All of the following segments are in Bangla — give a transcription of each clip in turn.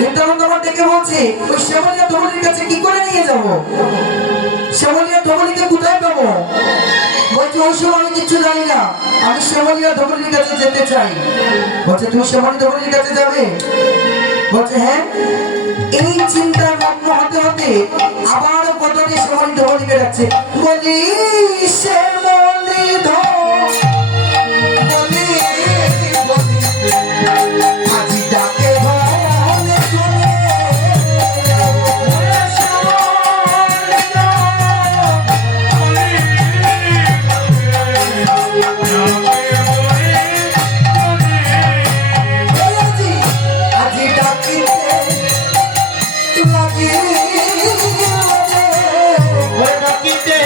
নিত্যানন্দ আমার ডেকে বলছে ওই শ্যামলিয়া ধবলির কাছে কি করে নিয়ে যাব? শ্যামলিয়া ধবলিকে কোথায় পাবো? বলছে ওই সময় আমি কিছু জানি না, আমি শ্যামলিয়া ধবলির কাছে যেতে চাই। বলছে তুমি শ্যামলী ধবলির কাছে যাবে? বলছে হ্যাঁ। এই চিন্তায় মগ্ন হতে হতে আবার বদনে শ্যামলী ধবলিকে ডাকছে, বলি শ্যামলী ধবলি আজি ডাকে বলে শুনে আজি ডাকিতে লাগে ডাকিতে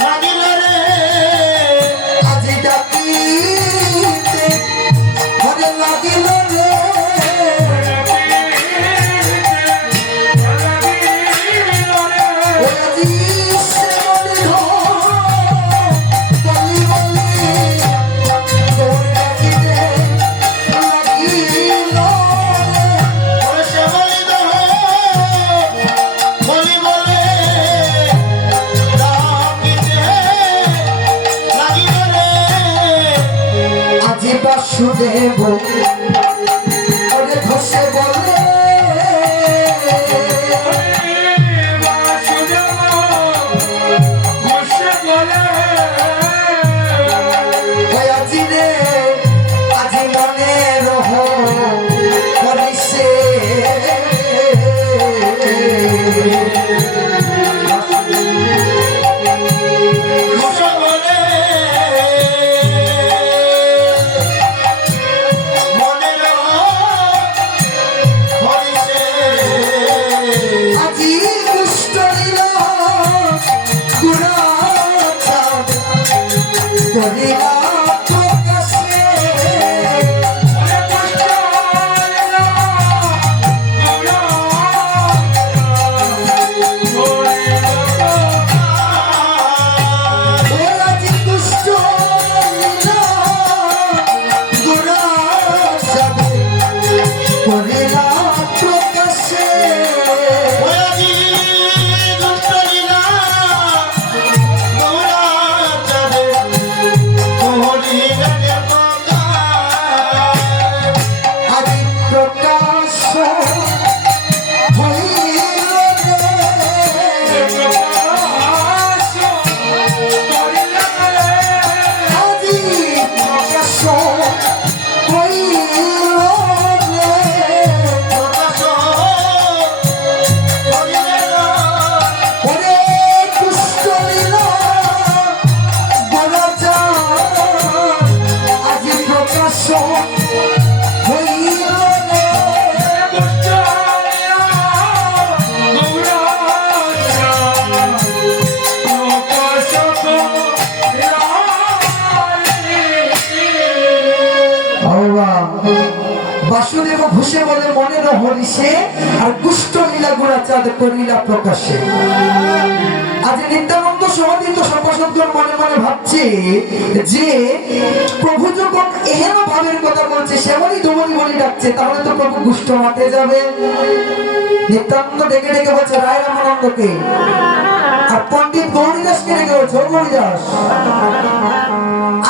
লাগিল রে, আজি ডাকিতে মনে লাগিল রে আজি শ্যামলী ধবলি বলি তোর ডাকিতে লাগিল ওরে শ্যামলী দহ বলি বলে ডাকিতে লাগিল রে। আজি বাসুদেব ওরে ধসে বলে ওই আজি রে আজি মনে রহ করিছে সকলে মনের হরিষে আজি দুষ্ট লীল গুণাচার করিলা প্রকাশে ওই আজি দুষ্ট লীল গুণাচার করিলা প্রকাশে ওয়াজি দুষ্ট লীলা গৌরা চাঁদে কোহলি গানে পকা আজি প্রকাশ হইল আজি প্রকাশ হইল প্রকাশ হইলে ওরে দুষ্ট লীলা গোরাচার আজি প্রকাশ হইল বাসুদেব ঘুষে বলে মনের হরিষে আর কুষ্ঠ লীলা গোরাচাঁদ করিলা প্রকাশে। আজ নিত্যানন্দ সমাধিত সর্বসদ্গণ মনে মনে ভাবছে যে প্রভু যখন এহেন ভাবের কথা বলছে, শ্যামলী ধবলি বলে ডাকছে, তাহলে তো প্রভু গুষ্ঠ মাতে যাবে। নিত্যানন্দ ডেকে ডেকে বলছে রায় রামানন্দকে, আর পণ্ডিত গৌরীদাসকে ডেকে বলছে ও গৌরীদাস,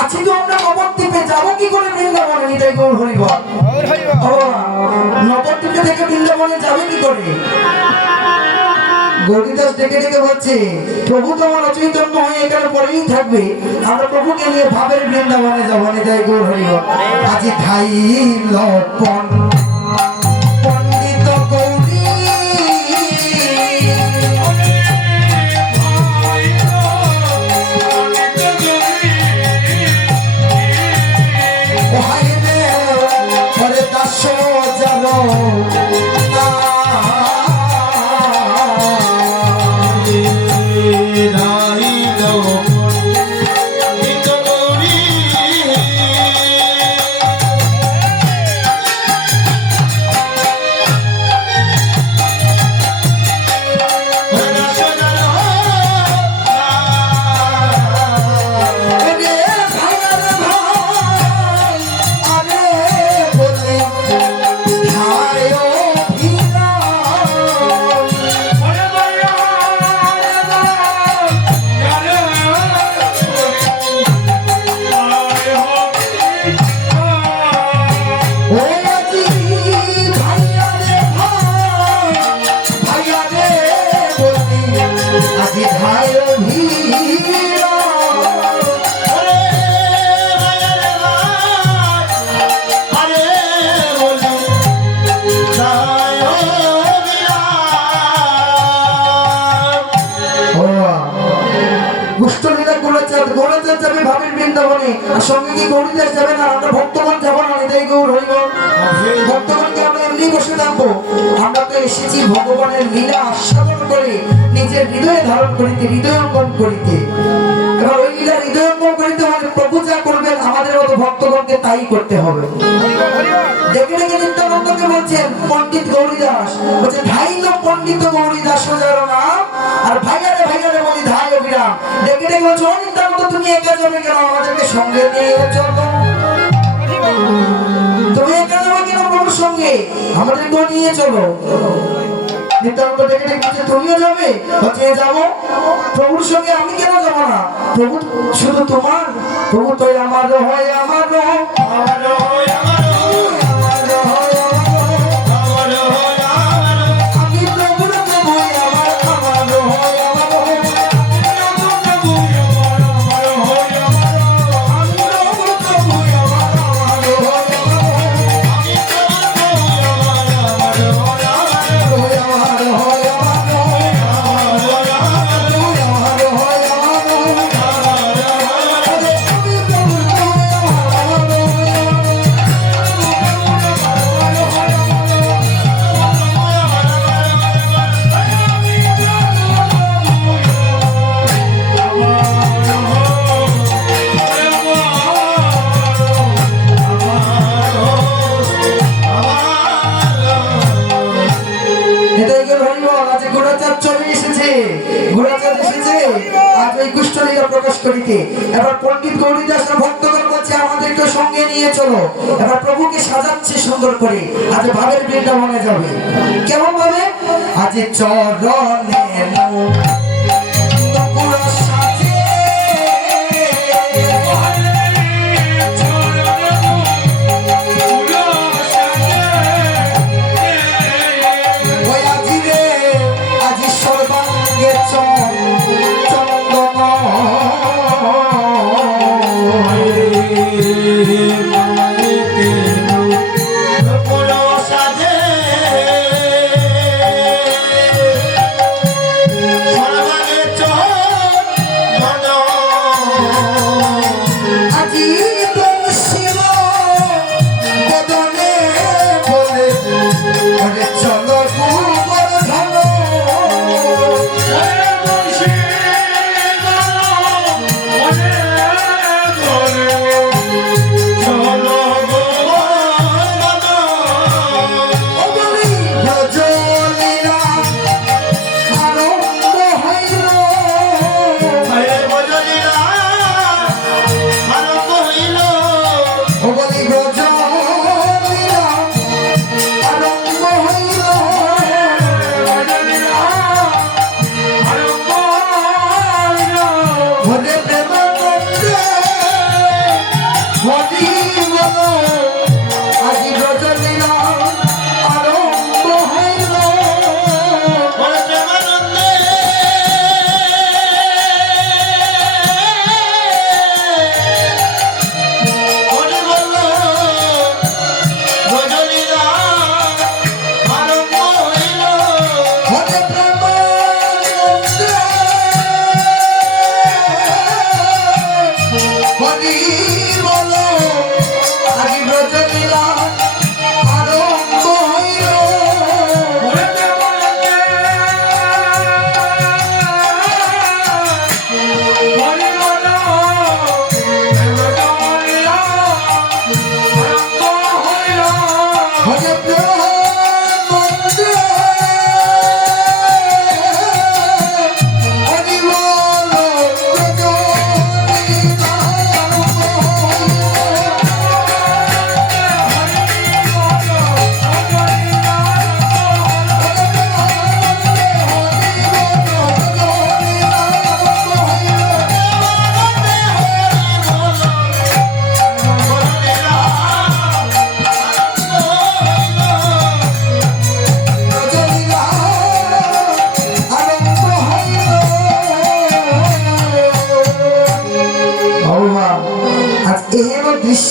আছি তো আমরা নবদ্বীপে, যাবো কি করে বৃন্দাবনে? নিতাই গৌর হরিবল। নবদ্বীপে থেকে বৃন্দাবনে যাবে কি করে? গৌরীদাস ডেকে ডেকে বলছে প্রভু তো আমার অচৈতন্য হয়ে এখানে পরেই থাকবে, আমরা প্রভুকে নিয়ে ভাবের বৃন্দাবনে যাবো। নিতাই গৌর হরিবল। আজি খাইল পণ্ডিত গৌরী ওহাই রে হরে দাস জানো ভাই আরে বলে যাবে ভাবের বৃন্দাবনে, আর সঙ্গে কি গৌরীদাস যাবে না? আমরা ভক্তগণ যাবো না, এটাই গৌর হইব। ভক্তগণকে আমরা এমনি বসে থাকবো? আমরা তো এসেছি ভগবানের লীলা আস্বাদন করে নিজের হৃদয়ে ধারণ করিতে, হৃদয়ঙ্গম করিতে। এবার ওই লীলা হৃদয়ঙ্গম করিতে হলে প্রভু যা করবেন আমাদের মতো ভক্তগণকে তাই করতে হবে। দেখে দেখে নিত্যানন্দকে বলছেন পণ্ডিত গৌরীদাস, বলছে ধাইল পণ্ডিত গৌরীদাস যার নাম, আর ভাইয়ারে ভাইয়ারে বলি ধাই অভিরাম। দেখে দেখে বলছে ও নিত্যানন্দ তুমি একা যাবে কেন? আমাদেরকে সঙ্গে নিয়ে চলো। তুমি একা যাবে কেন প্রভুর সঙ্গে? আমাদেরকেও নিয়ে চলো। নিত্যানন্দ দেখে দেখে বলছে তুমিও যাবে? বলছে যাবো। প্রভুর সঙ্গে আমি কেন যাবো না? প্রভু শুধু তোমার, প্রভু তো আমার হয়, আমার প্রকাশ করিতে। এবার পণ্ডিত গৌরীদাস ভক্তগণ বলছে আমাদেরকে সঙ্গে নিয়ে চলো। এবার প্রভুকে সাজাচ্ছে সুন্দর করে, আজ ভাবের বৃন্দাবনে যাবে। কেমন ভাবে? আজ চরণে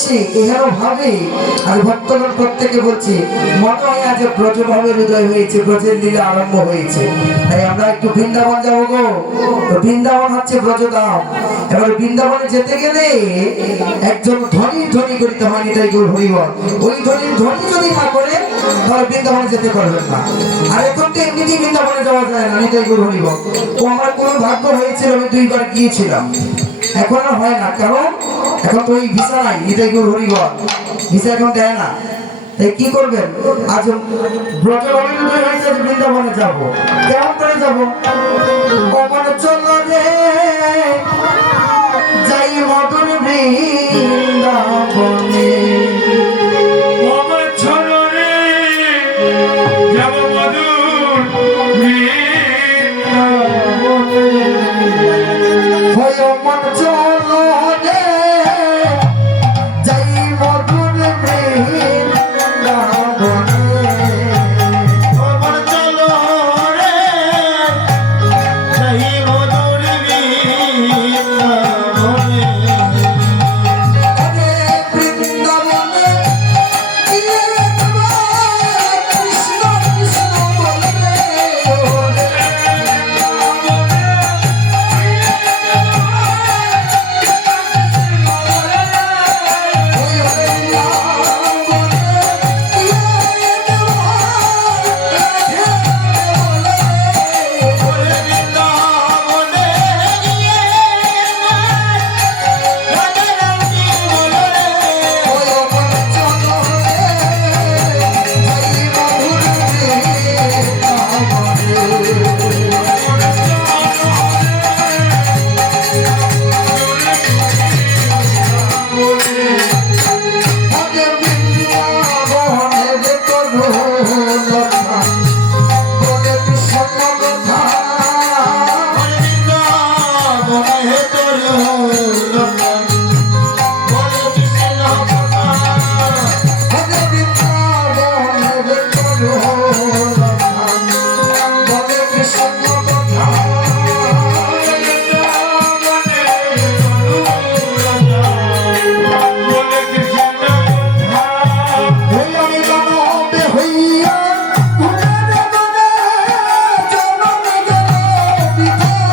করছে এহেন ভাবে আর ভক্তগণ প্রত্যেকে বলছে মনে হয় আজ ব্রজভাবের হৃদয় হয়েছে, ব্রজের লীলা আরম্ভ হয়েছে। তাই আমরা একটু বৃন্দাবন যাবো গো। তো বৃন্দাবন হচ্ছে ব্রজধাম। এবার বৃন্দাবনে যেতে গেলে একজন ধনী ধনী করিতে হয়নি, তাই গৌর হরিবল। ওই ধনী ধনী যদি না করে তাহলে বৃন্দাবনে যেতে পারবেন না। আর এখন তো এমনিতেই বৃন্দাবনে যাওয়া যায় না, নিতাই গৌর হরিবল। তো আমার কোনো ভাগ্য হয়েছিল, আমি 2 বার গিয়েছিলাম, এখন আর হয় না। কারণ এখন তো ওই ভিসা নাই, নিতাই গৌর হরিবল, ভিসা এখন দেয় না। তাই কি করবেন, আজ ব্রজভাবের হৃদয় হয়েছে যে বৃন্দাবনে যাবো। কেমন করে যাবো? অমন চলো রে যাই মধুর বৃন্দাবনে। আমার ছোড়ো রে যাব মধুর বৃন্দাবনে। হয় অমন চলো রে যাই মধুর বৃন্দাবনে। আমার চলো রে যাই মধুর বৃন্দাবনে। আরে বৃন্দাবনে গিয়ে তোমার কৃষ্ণ কৃষ্ণ বলবে। ওরে বৃন্দাবনে গিয়ে রাধা রানী বলো রে। বৃন্দাবনে তোর লতা বলে কৃষ্ণ কথা। বলে কৃষ্ণ কথা। ওরে মানো হইয়া আমার ঘরে জনম বিধান।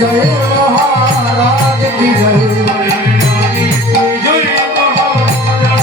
जय महाराज की जय। जय महाराज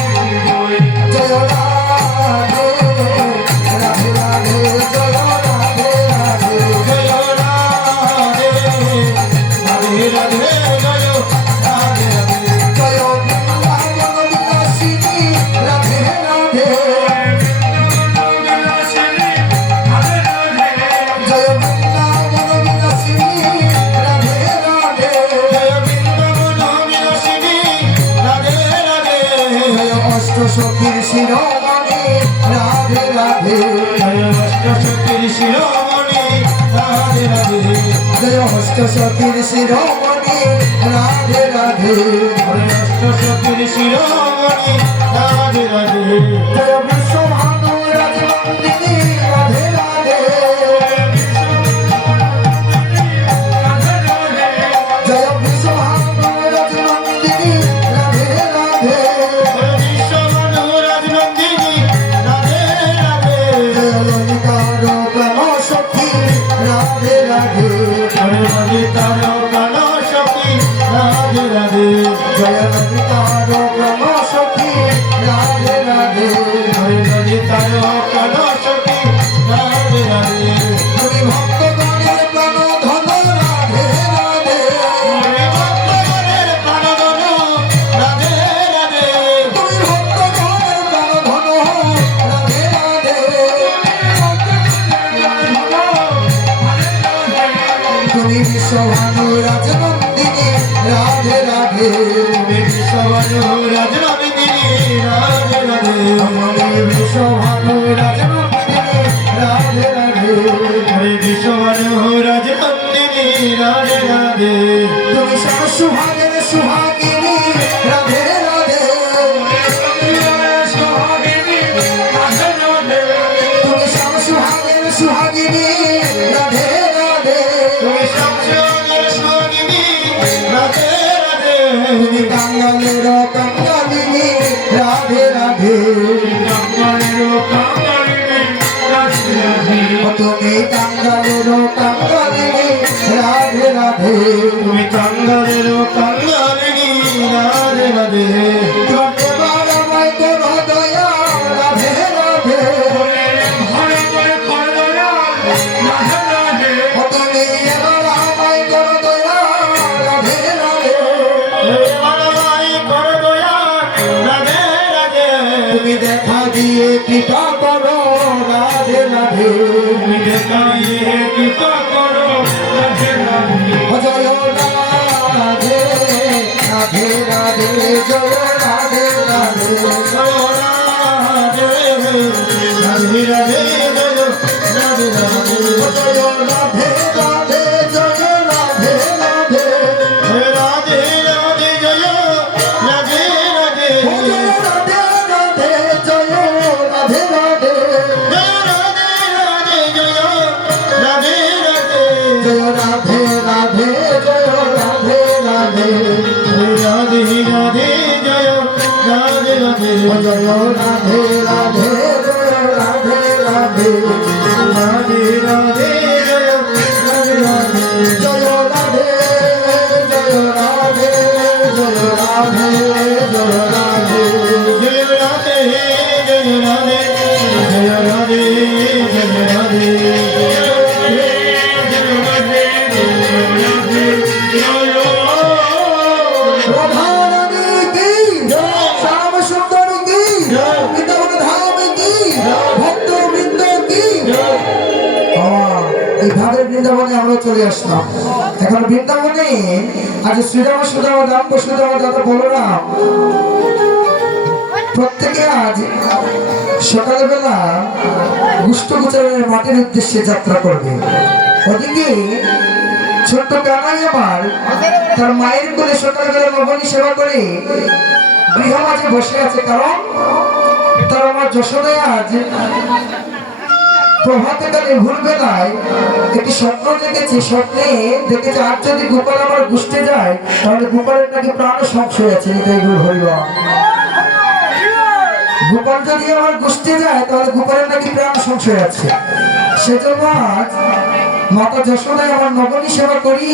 সখীর শিরোমণি রাধে রাধে জয় অষ্ট সখীর শিরোমণি রাধে রাধে জয় হস্ত সখীর শিরোমণি রাধে রাধে জয় অষ্ট সখীর শিরোমণি রাধে রাধে জয় বিশ্বভানু রাজনন্দিনী রাধে রাধে জয় বিশ্বভানু রাজনন্দিনী রাধে রাধে বিশ্ববন্ধু রাজনন্দিনী রাধে রাধে জয় ললিতার প্রাণ সখী রাধে রাধে জয় ললিতার প্রাণ সখী রাধে রাধে জয় ললিতার প্রাণ সখী রাধে রাধে জয় ললিতার প্রাণ সখী রাধে রাধে তুমি ভক্তগণের প্রাণ ধন রাধে রাধে ভক্তগণের প্রাণধন রাধে রাধে তুমি ভক্তগণের প্রাণ ধন রাধে রাধে তুমি বিশ্বভানু রাজনন্দিনী রাধে রাধে তুমি বিশ্ববন্ধু রাজনন্দিনী রাধে রাধে তুমি বিশ্বভানু রাজনন্দিনী রাধে রাধে তুমি বিশ্ববন্ধু রাজনন্দিনী রাধে রাধে তুমি সুহাগের সুহাগিনী রাধে রাধে তুমি সুহাগের সুহাগিনী রাধে রাধে তুমি সংসারের সঙ্গিনী রাধে রাধে তুমি কাঙ্গালের কাঙ্গালিনী রাধে রাধে তুমি কাঙ্গালের কাঙ্গালিনী রাধে রাধে তুমি কাঙ্গালের কাঙ্গালিনী রাধে রাধে এবার আমায় করো দয়া রাধে রাধে তুমি এবার আমায় করো দয়া রাধে রাধে মানবাই কর দয়া রাধে রাধে তুমি দেখা দিয়ে কৃপা করো রাধে রাধে তুমি দেখাইয়ে কৃপা করো রাধে রাধে জয় রাধে রাধে রাধে জয় রাধে রাধে জয় রাধে রাধে রাধে রাধে রাধে জয় রাধে রাধে জয় রাধে রাধে জয় রাধে রাধে জয় রাধে রাধে জয় রাধে রাধে জয় রাধে রাধে জয় রাধে রাধে জয় রাধে রাধে জয় রাধে রাধে জয় রাধে রাধে রাধে রাধে জয় রাধে রাধে জয় রাধে রাধে জয় রাধে রাধে রাধে রাধে জয় রাধে রাধে জয় রাধে জয় রাধে জয় রাধে জয় রাধে জয় রাধে জয় রাধে জয় রাধে জয় রাধে রাধারানী কি শ্যাম সুন্দরী কি বৃন্দাবন ধাম কি ভক্তবৃন্দ কি এইভাবে বৃন্দাবনে আমরা চলে আসলাম। এখন বৃন্দাবনে আজ শ্রীরাম সুদামা দাম সুদামা দাদা বলরাম প্রত্যেকে আজ সকালবেলা গুষ্ঠগোচরের মাটির উদ্দেশ্যে যাত্রা করবে। ওদিকে ছোট্ট কানাই আমার তার মায়ের কোলে সকালবেলা নবনী সেবা করে গৃহ মাঝে বসে আছে, কারণ তার আমার যশোদায় আজ প্রভাতকালে ভোরবেলায় একটি স্বপ্ন দেখেছে। স্বপ্নে দেখেছে আজ যদি গোপাল আমার গুষ্ঠে যায় তাহলে গোপালের নাকি প্রাণ সংশয় আছে। এটাই ভুল হইল। গোপাল যদি আমার গুষ্ঠে যায় তাহলে গোপালের নাকি প্রাণ সংশয় আছে। সেজন্য আজ মাতা যশোদায় আমার নবনী সেবা করি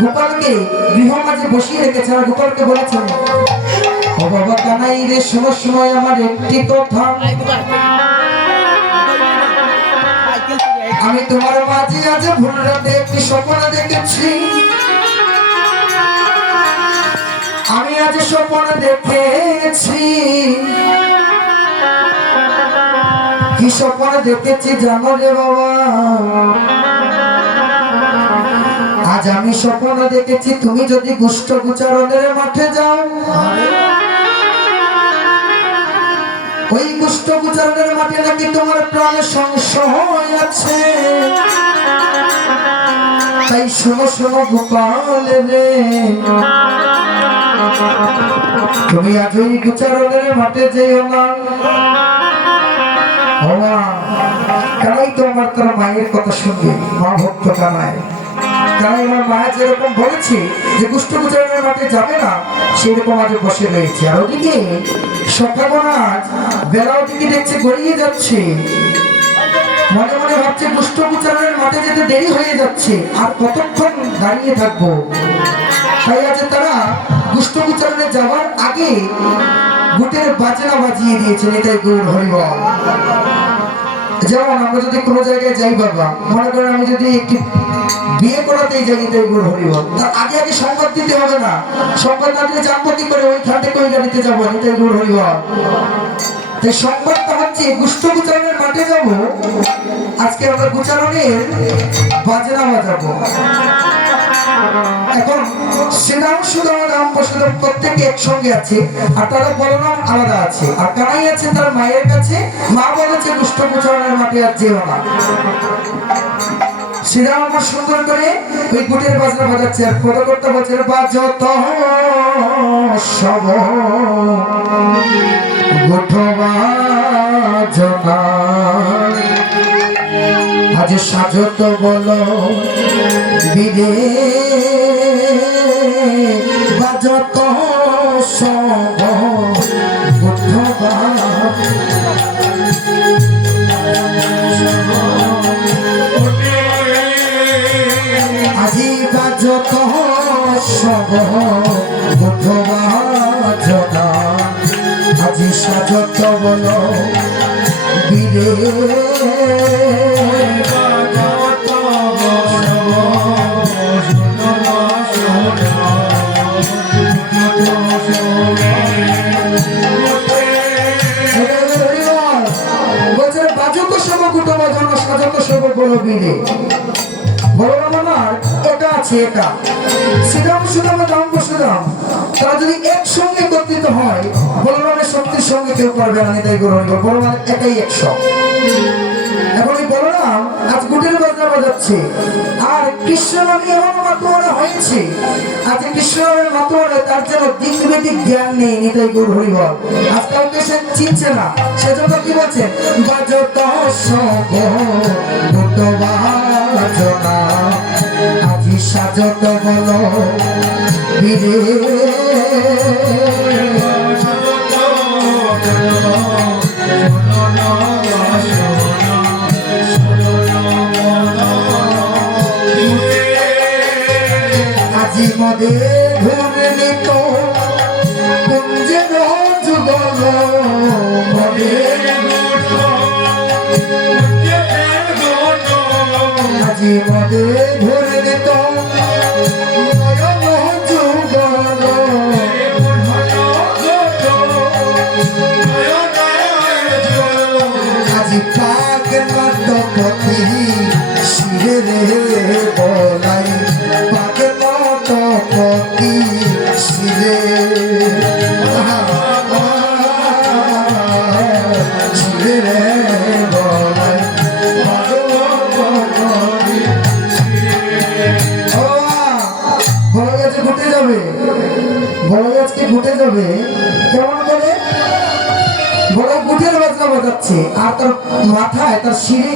গোপালকে গৃহ মাঝে বসিয়ে রেখেছে। আর গোপালকে বলেছেন, ও বাবা কানাই রে, সময় সময় আমার একটি কথা, আমি তোমার মাঝে আজ ভুল রাতে একটি স্বপ্ন দেখেছি। আমি আজ স্বপ্ন দেখেছি। কি স্বপ্ন দেখেছি জানো রে বাবা? আজ আমি স্বপ্ন দেখেছি তুমি যদি গুষ্ঠ গোচারণের মাঠে যাও ওই কুষ্ঠ গুচারণের মাঠে নাকি তোমার প্রাণের সংশয় আছে। তাই শোনো শোনো গোপাল রে, তুমি আজ ওই গুচারণের মাঠে যেও না। কানাই তো আমার তার মায়ের কথা শুনবে, মা ভক্ত কানাই। কানাই আমার মায়ের যেরকম বলেছে যে কুষ্ঠ গুচারণের মাঠে যাবে না, সেরকম আজ বসে রয়েছে। আর ওদিকে সকালবেলাজ বেলা ওদিকে দেখছে গড়িয়ে যাচ্ছে, মনে মনে ভাবছে কুষ্ঠ গুচারণের মাঠে যেতে দেরি হয়ে যাচ্ছে, আর কতক্ষণ দাঁড়িয়ে থাকবো। তাই আজ তারা কুষ্ঠ গুচারণে যাওয়ার আগে গুটের বাজনা বাজিয়ে দিয়েছে। এটাই গৌর হরিবল। যেমন আমরা যদি কোনো জায়গায় যাই বাবা, মনে করেন আমি যদি একটি বিয়ে করাতেই যাই, এটাই গৌর হরিবল, তার আগে আগে সংবাদ দিতে হবে না। সংবাদ না দিলে জানবো কি করে ওইখান থেকে ওই গাড়িতে যাবো? এটাই গৌর হরিবল। তাই সংবাদটা হচ্ছে কুষ্ঠ গুচারণের মাঠে যাবো, আজকে আমরা গুচারণের বাজনা বাজাবো। এখন শ্রীরাম সুদাম রাম বসুদেব প্রত্যেকে একসঙ্গে আছে, আর তারা বলরাম আলাদা আছে। আর কানাই আছে তার মায়ের কাছে, মা বলেছে কুষ্ঠ গুচারণের মাঠে আর যেও না। শ্রীরাম আমার সুন্দর করে ওই গুটের বাজনা বাজাচ্ছে, আর পদকর্তা বলছে বাজত সব গুঠ বাজনা, আজ সাজত বলো বিরে বাজত সব গুঠ আজি বাজত সব গুঠ বাজনা, আজি সাজত বলো বিরে বলরাম আমার একা আছে, একা। শ্রীরাম সুদাম রাম বসুদাম তারা যদি একসঙ্গে একত্রিত হয়, বলরামের শক্তির সঙ্গে কেউ পারবে না। এটাই গ্রহণ করবো, বলরাম একাই একশো। এখন এই বলরাম আজ গুটের বাজনা বাজাচ্ছে, আর কৃষ্ণ নামে এমন মাতোয়ারা হয়েছে, আজ কৃষ্ণ নামের মাতোয়ারা তার যেন দিক বেদিক জ্ঞান নেই। এটাই গৌর হরিবল। আজ কাউকে সে চিনছে না, সেজন্য কি বলছেন বাজত সব গুঠ বাজনা, আজি সাজত বলো বিরে আজি মদে ঘূর্ণিত কুঞ্জের যুগল, মদে আজি মদে ঘূর্ণিত নয়ন যুগল, আজি পাক নাটপতি শিরে বলাই, পাক নাটপতি শিরে শিরে বলাই, বড় গাছে ঘুটে যাবে, বড় গাছকে ঘুটে যাবে কেমন করে? বড় গুটের বাজনা বাজাচ্ছে, আর তার মাথায় তার শিরে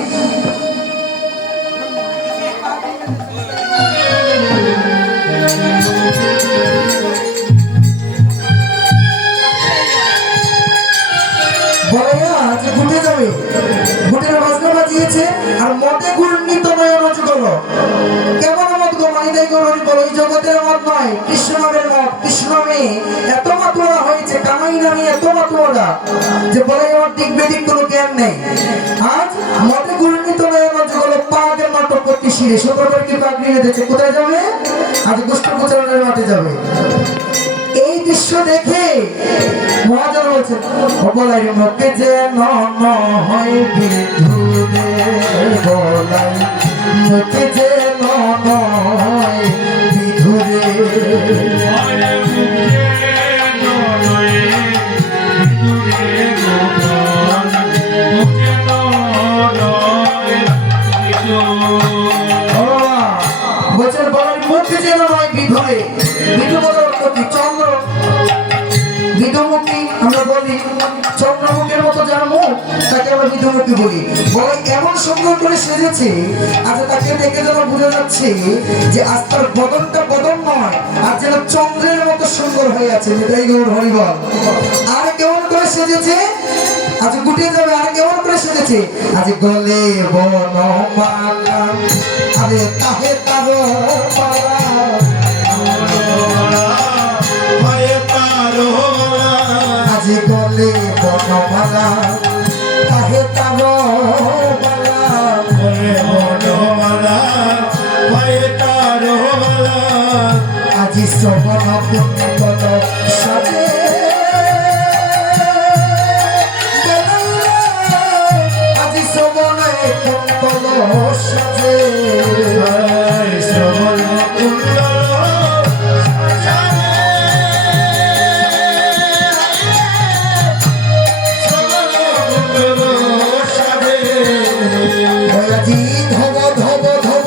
ঘুটে যাবে, ঘুটের বাজনা বাজিয়েছে, আর মদে ঘূর্ণিত নয়ন যুগল। কেমন মত গো মানিদাই গৌর বলো, এই জগতের মত নয়, কৃষ্ণ নামের মত। কৃষ্ণ নামে এত মাতোয়ারা হয়েছে, কানাই নামে এত মাতোয়ারা যে বলে আমার দিক বেদিক কোনো জ্ঞান নেই। আজ মদে ঘূর্ণিত নয়ন যুগল, পাগের নাটপতি শিরে। শুক্রবার কি পাগড়ি বেঁধেছে, কোথায় যাবে? আজ কুষ্ঠ গুচারণের মাঠে যাবে। এই দৃশ্য দেখে মহাজন বলছেন বলাই মুখে যে নয় বিধুরে, বলাই মুখে যে নয় বিধুরে, আরে মুখে নয় বিধুরে চন্দ্রমুখের মতো যার মুখ তাকে আমরা মৃদুমুখী বলি। বলাই এমন সুন্দর করে সেজেছে, আচ্ছা তাকে দেখে যেন বোঝা যাচ্ছে যে আজ তার বদনটা বদন নয়, আর যেন চন্দ্রের মতো সুন্দর হয়ে আছে। নিতাই গৌর হরিবল। আর কেমন করে সেজেছে, আজ গুটিয়ে যাবে। আর কেমন করে সেজেছে, আজ গলে বনমালা, আরে তাহে তারো পালা, আজ গলে বনমালা, তাহে তারো পালা, আজি শ্রবণ কুন্তল সাজে, আজি শ্রবণ কুন্তল সাজে, আজি ধব ধব ধব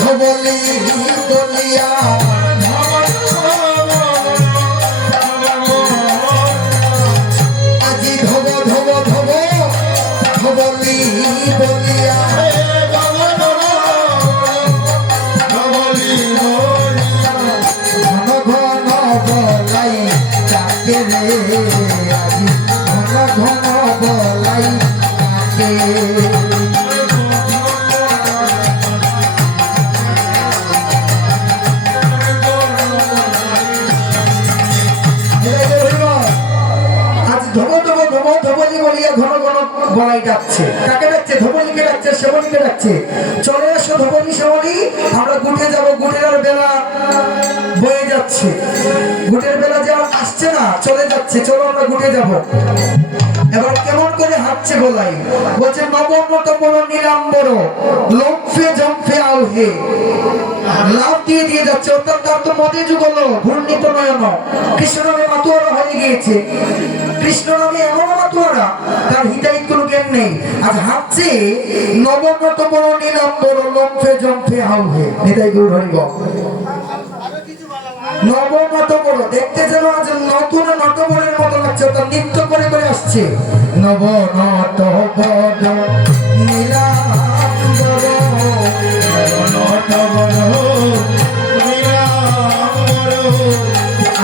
ধবলি গলিয়া, আজি ধব ধব ধব ধবলি গলিয়া, ঘন ঘন বলাই ডাকে রে, আজি ঘন ঘন বলাই ডাকে। আজ ধব ধব ধব ধবলি বলিয়া ঘন ঘন বলাই ডাকছে। কাকে ডাকছে? ধবলিকে ডাকছে, শ্যামলীকে ডাকছে। চলে আসো ধবলি শ্যামলী, আমরা গুটে যাব। গুটের আর বেলা বয়ে যাচ্ছে, গুটের বেলা যে আর আসছে না, চলে যাচ্ছে। চলো আমরা গুটে যাব। এবার কেমন করে হাঁটছে বলাই, বলছে নবমত বড় নীলাম্বর, লম্ফে জম্ফে আউহে, লাভ দিয়ে দিয়ে যাচ্ছে। অর্থাৎ তার তো মদে যুগল, ঘূর্ণিত নয়ন, কৃষ্ণ নামে মাতুয়ারা হয়ে গিয়েছে। কৃষ্ণ নামে এমন মাতুয়ারা, তার হিতাহিত কোনো জ্ঞান নেই। আজ হাঁটছে নবমত বড় নীলাম্বর, লম্ফে জম্ফে আউহে। নিতাই গৌর হরিবল। নবমত বড় দেখতে যেন আজ নতুন নটবরের মতো লাগছে, তার নৃত্য করে করে আসছে। নব নট বড় নীলাম্বর,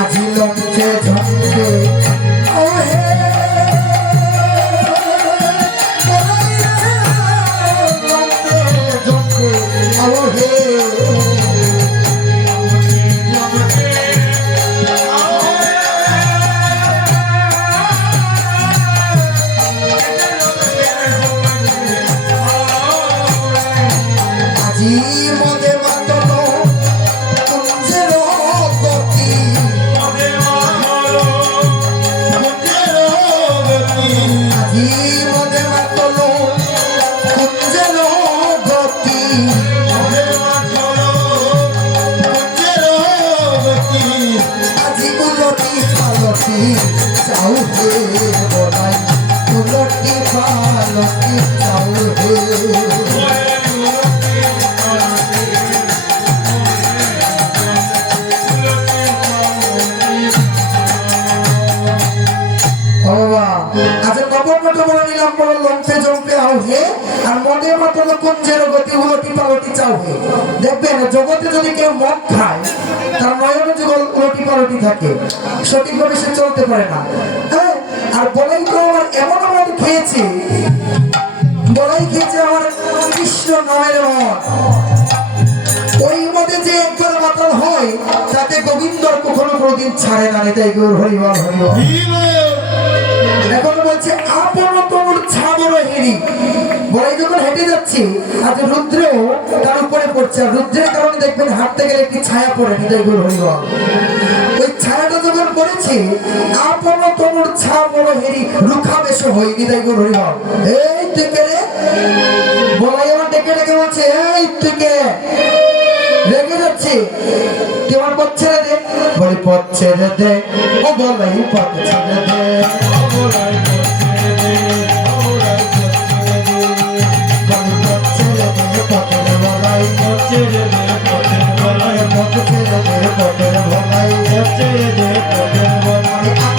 আজি লম্ফে ঝম্ফে আউহে, লম্ফে ঝম্ফে আউহে। আজি মদে মাতল কুঞ্জের গতি, আজি মদে মাতল কুঞ্জের গতি, আজি উলটি পালটি চাউ হে বলাই, উলটি পালটি চাউ হে। আচ্ছা নবমত বড় নীলাম্বর, লম্ফে জম্ফে আউহে, আর মদের মাতল কুঞ্জের গতি, উলটি পালটি চাউহে। দেখবেন জগতে যদি কেউ মদ খায়, তার নয়ন যুগল উলটি পালটি থাকে, সঠিকভাবে সে চলতে পারে না। হ্যাঁ, আর বলাই তো আমার এমন মদ খেয়েছে, বলাই খেয়েছে আমার কৃষ্ণ নামের মদ। ওই মদে যে একবার মাতাল হয়, তাকে গোবিন্দর কখনো কোনোদিন ছাড়ে না। নিতাই গৌর হরিবল হরিবল। এখন বলছে আপন তোর ছাবর হেরি, বলাই যখন হেঁটে যাচ্ছে, আজ রুদ্রেও তার উপরে পড়ছে। আর রুদ্রের কারণে দেখবেন হাঁটতে গেলে একটি ছায়া পড়ে। নিতাই গৌর হরিবল। ওই ছায়াটা যখন পড়েছে, আপন তোর ছাবর হেরি, রুখা বেশ হই। নিতাই গৌর হরিবল। এই তুই কে রে? বলাই আমার ডেকে ডেকে বলছে, এই তুই কে? রেগে যাচ্ছে, তুই আমার পথ ছেড়ে দে। বলি পথ ছেড়ে দে, ও বলাই পথ ছেড়ে দে, পথ ছেড়ে দে, পথের ভলাই,